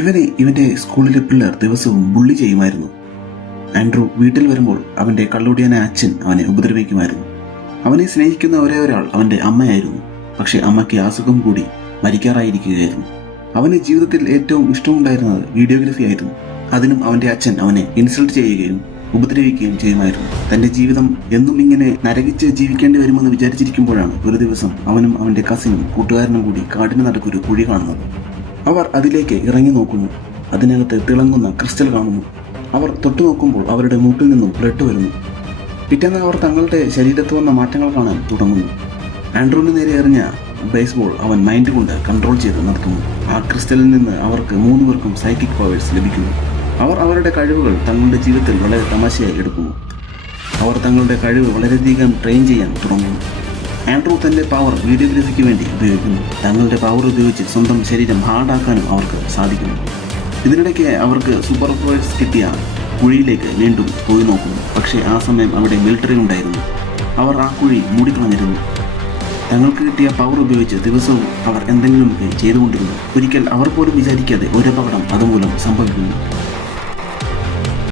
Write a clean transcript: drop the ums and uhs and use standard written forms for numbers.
ഇവനെ ഇവന്റെ സ്കൂളിലെ പിള്ളേർ ദിവസവും ബുള്ളി ചെയ്യുമായിരുന്നു. ആൻഡ്രൂ വീട്ടിൽ വരുമ്പോൾ അവന്റെ കള്ളുടിയനെ അച്ഛൻ അവനെ ഉപദ്രവിക്കുമായിരുന്നു. അവനെ സ്നേഹിക്കുന്ന ഒരേ ഒരാൾ അവന്റെ അമ്മയായിരുന്നു. പക്ഷെ അമ്മയ്ക്ക് അസുഖം കൂടി മരിക്കാറായിരിക്കുകയായിരുന്നു. അവന് ജീവിതത്തിൽ ഏറ്റവും ഇഷ്ടമുണ്ടായിരുന്നത് വീഡിയോഗ്രാഫി ആയിരുന്നു. അതിനും അവന്റെ അച്ഛൻ അവനെ ഇൻസൾട്ട് ചെയ്യുകയും ഉപദ്രവിക്കുകയും ചെയ്യുമായിരുന്നു. തന്റെ ജീവിതം എന്നും ഇങ്ങനെ നരകിച്ച് ജീവിക്കേണ്ടി വരുമെന്ന് വിചാരിച്ചിരിക്കുമ്പോഴാണ് ഒരു ദിവസം അവനും അവന്റെ കസിനും കൂട്ടുകാരനും കൂടി കാടിന് നടുക്കൊരു കുഴി കാണുന്നത്. അവർ അതിലേക്ക് ഇറങ്ങി നോക്കുന്നു. അതിനകത്ത് തിളങ്ങുന്ന ക്രിസ്റ്റൽ കാണുന്നു. അവർ തൊട്ടു നോക്കുമ്പോൾ അവരുടെ മൂക്കിൽ നിന്നും ബ്ലഡ് വരുന്നു. പിറ്റേന്ന് അവർ തങ്ങളുടെ ശരീരത്ത് വന്ന മാറ്റങ്ങൾ കാണാൻ തുടങ്ങുന്നു. ആൻഡ്രൂവിന് നേരെ എറിഞ്ഞ ബേസ്ബോൾ അവൻ മൈൻഡ് കൊണ്ട് കൺട്രോൾ ചെയ്ത് നിർത്തുന്നു. ആ ക്രിസ്റ്റലിൽ നിന്ന് അവർക്ക് 3 പേർക്കും സൈക്കിക് പവേഴ്സ് ലഭിക്കുന്നു. അവർ അവരുടെ കഴിവുകൾ തങ്ങളുടെ ജീവിതത്തിൽ വളരെ തമാശയായി എടുക്കുന്നു. അവർ തങ്ങളുടെ കഴിവ് വളരെയധികം ട്രെയിൻ ചെയ്യാൻ തുടങ്ങുന്നു. ആൻഡ്രൂ തന്റെ പവർ വീഡിയോഗ്രാഫിക്ക് വേണ്ടി ഉപയോഗിക്കുന്നു. തങ്ങളുടെ പവർ ഉപയോഗിച്ച് സ്വന്തം ശരീരം ഹാർഡാക്കാനും അവർക്ക് സാധിക്കുന്നു. ഇതിനിടയ്ക്ക് അവർക്ക് സൂപ്പർ പവേഴ്സ് കിട്ടിയ കുഴിയിലേക്ക് വീണ്ടും പോയി നോക്കുന്നു. പക്ഷേ ആ സമയം അവിടെ മിലിറ്ററി ഉണ്ടായിരുന്നു. അവർ ആ കുഴി മൂടിക്കളഞ്ഞിരുന്നു. തങ്ങൾക്ക് കിട്ടിയ പവർ ഉപയോഗിച്ച് ദിവസവും അവർ എന്തെങ്കിലുമൊക്കെ ചെയ്തുകൊണ്ടിരുന്നു. ഒരിക്കൽ അവർ പോലും വിചാരിക്കാതെ ഒരു അപകടം അതുമൂലം സംഭവിക്കുന്നു.